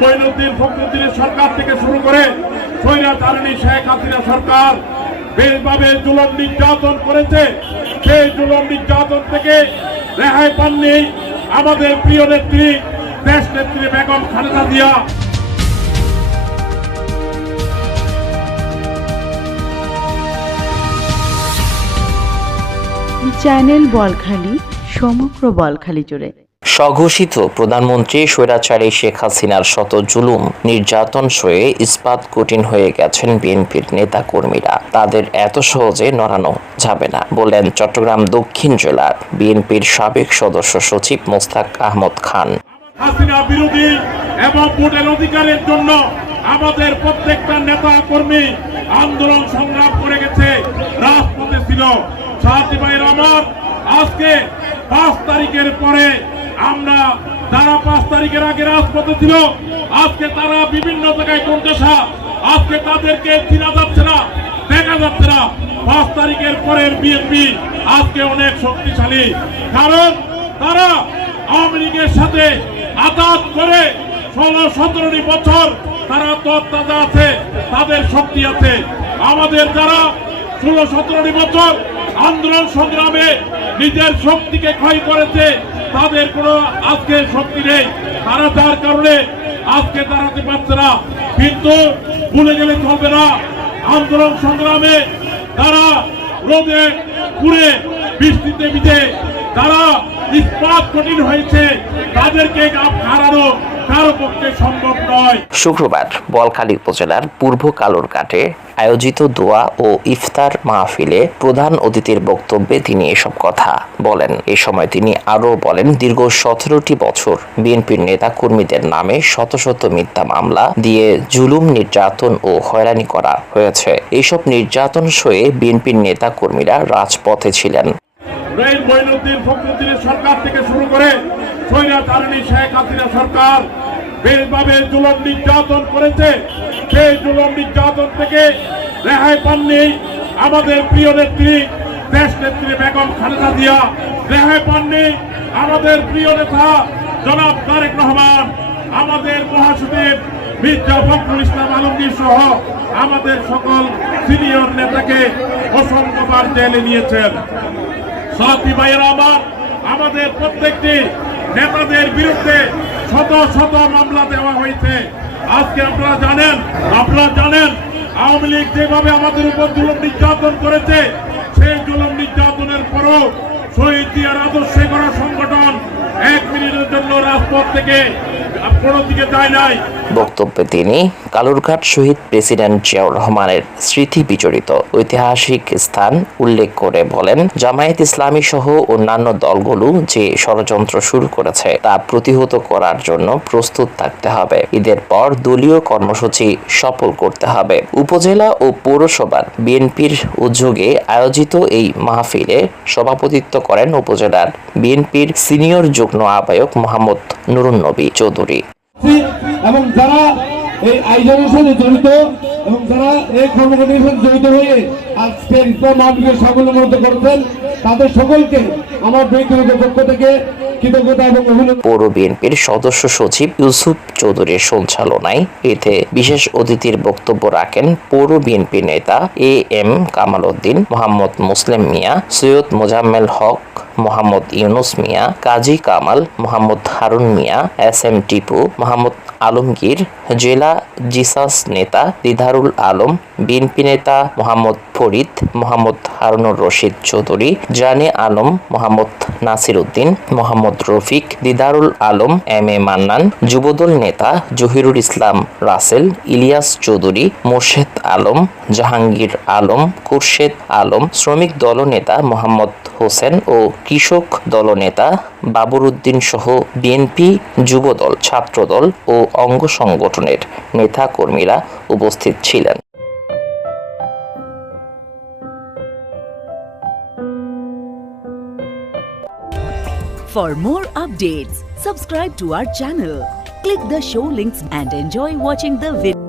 মঈনুদ্দিন ফখরুদ্দিনের সরকার থেকে শুরু করে শেখ হাসিনা সরকার বেশভাবে নির্যাতন করেছে। সেই জুলম নির্যাতন থেকে রেহাই পাননি আমাদের প্রিয় নেত্রী, দেশ নেত্রী বেগম খালেদা জিয়া। চ্যানেল বলখালি, সমগ্র বলখালি জুড়ে। স্বঘোষিত প্রধানমন্ত্রী স্বৈরাচারী শেখ হাসিনার শত জুলুম, নির্যাতন সয়ে ইস্পাত কঠিন হয়ে গেছেন বিএনপির নেতা কর্মীরা তাদের এত সহজে নড়ানো যাবে না বললেন চট্টগ্রাম দক্ষিণ জেলার বিএনপির সাবেক সদস্য সচিব মোস্তাক আহমদ খান। হাসিনা বিরোধী এবং ভোটের অধিকারের জন্য আমাদের প্রত্যেকটা নেতা কর্মী আন্দোলন সংগ্রাম করে গেছে, রাজপথে ছিল। সাথী ভাইয়ের আমার আজকে পাঁচ তারিখের পরে আমরা তারা পাঁচ তারিখের আগে রাজপথে ছিল। আজকে তারা বিভিন্ন জায়গায় কোনটাসা আজকে তাদেরকে চিনা যাচ্ছে না, দেখা যাচ্ছে না। পাঁচ তারিখের পরের বিএনপি আজকে অনেক শক্তিশালী। কারণ তারা আওয়ামী লীগের সাথে আঘাত করে ষোলো, সতেরোটি বছর তারা তত্তাজা আছে, তাদের শক্তি আছে। আমাদের যারা ষোলো, সতেরোটি বছর আন্দোলন সংগ্রামে নিজের শক্তিকে ক্ষয় করেছে তাদের কোনো আজকে শক্তি নেই। তারা তার কারণে আজকে দাঁড়াতে পারছে না। কিন্তু ভুলে গেলে চলবে না। আন্দোলন সংগ্রামে তারা রোদে পুড়ে বৃষ্টিতে ভিজে, তারা ইস্পাত কঠিন হয়েছে। তাদেরকে হারানো শুক্রবার, বলখালী উপজেলার পূর্ব কালুরঘাটে আয়োজিত দোয়া ও ইফতার মাহফিলে প্রধান অতিথির বক্তব্যে তিনি এসব কথা বলেন। এ সময় তিনি আরও বলেন, দীর্ঘ সতেরোটি বছর বিএনপির নেতা কর্মীদের নামে শত শত মিথ্যা মামলা দিয়ে জুলুম, নির্যাতন ও হয়রানি করা হয়েছে। এইসব নির্যাতন সয়ে বিএনপির নেতা কর্মীরা রাজপথে ছিলেন। এই মঈনুদ্দিন ফখরুদ্দিনের সরকার থেকে শুরু করে স্বৈরাচারণী শেখ হাসিনা সরকার বেশভাবে জুলম নির্যাতন করেছে। সেই জুলম নির্যাতন থেকে রেহাই পাননি আমাদের প্রিয় নেত্রী, দেশ নেত্রী বেগম খালেদা জিয়া। রেহাই পাননি আমাদের প্রিয় নেতা জনাব তারেক রহমান, আমাদের মহাসচিব মির্জা ফখরুল ইসলাম আলমগীর সহ আমাদের সকল সিনিয়র নেতাকে অসংখ্যবার জেলে নিয়েছেন। সাথী ভাইয়েরা আমার, আমাদের প্রত্যেকটি নেতাদের বিরুদ্ধে শত শত মামলা দেওয়া হয়েছে। আজকে আপনারা জানেন আপনারা জানেন, আওয়ামী লীগ যেভাবে আমাদের উপর জুলুম নির্যাতন করেছে, সেই জুলুম নির্যাতনের পরও শহীদ জিয়ার আদর্শে করা সংগঠন এক মিনিটের জন্য রাজপথ থেকে কোনো দিকে যায় নাই। বক্তব্যে তিনি, কালুরঘাট শহীদ প্রেসিডেন্ট জিয়াউর রহমানের স্মৃতি বিজড়িত ঐতিহাসিক স্থান উল্লেখ করে বলেন, জামায়াত ইসলামী সহ অন্যান্য দলগুলো যে ষড়যন্ত্র শুরু করেছে তা প্রতিহত করার জন্য প্রস্তুত থাকতে হবে। ঈদের পর দলীয় কর্মসূচি সফল করতে হবে। উপজেলা ও পৌরসভার বিএনপির উদ্যোগে আয়োজিত এই মাহফিলে সভাপতিত্ব করেন উপজেলার বিএনপির সিনিয়র যুগ্ম আহ্বায়ক মোহাম্মদ নুরুন নবী চৌধুরী। এবং যারা এই সাথে জড়িত এবং যারা এই সাথে জড়িত হয়ে ইসলাম করেছেন, তাদের সকলকে আমার ব্যক্তিগত পক্ষ থেকে পৌর বিএনপির সদস্য সচিব ইউসুফ চৌধুরীর সঞ্চালনায় এতে বিশেষ অতিথির বক্তব্য রাখেন পৌর বিএনপি নেতা A M Kamal Uddin, Mohammad Muslim Mia, Syed Mozammel Haque Mohammad Yunus Mia, Kazi Kamal Mohammad Harun Mia, S M Tipu, Mohammad Alamgir, জেলা জিসাস নেতা দিদারুল আলম, বিএনপি নেতা মোহাম্মদ ফরিদ, মোহাম্মদ হারুনুর রশিদ চৌধুরী, জানে আলম, মোহাম্মদ নাসির উদ্দিন মোহাম্মদ রফিক, দিদারুল আলম, এম এ মান্নান, যুবদল নেতা জহিরুল ইসলাম রাসেল, ইলিয়াস চৌধুরী, মোর্শেদ আলম, জাহাঙ্গীর আলম, খুরশেদ আলম, শ্রমিক দলনেতা মোহাম্মদ হোসেন ও কৃষক দলনেতা বাবর উদ্দিন সহ বিএনপি যুবদল ছাত্রদল ও অঙ্গ সংগঠনের নেতা কর্মীরা উপস্থিত ছিলেন For more updates, subscribe to our channel, click the show links and enjoy watching the video.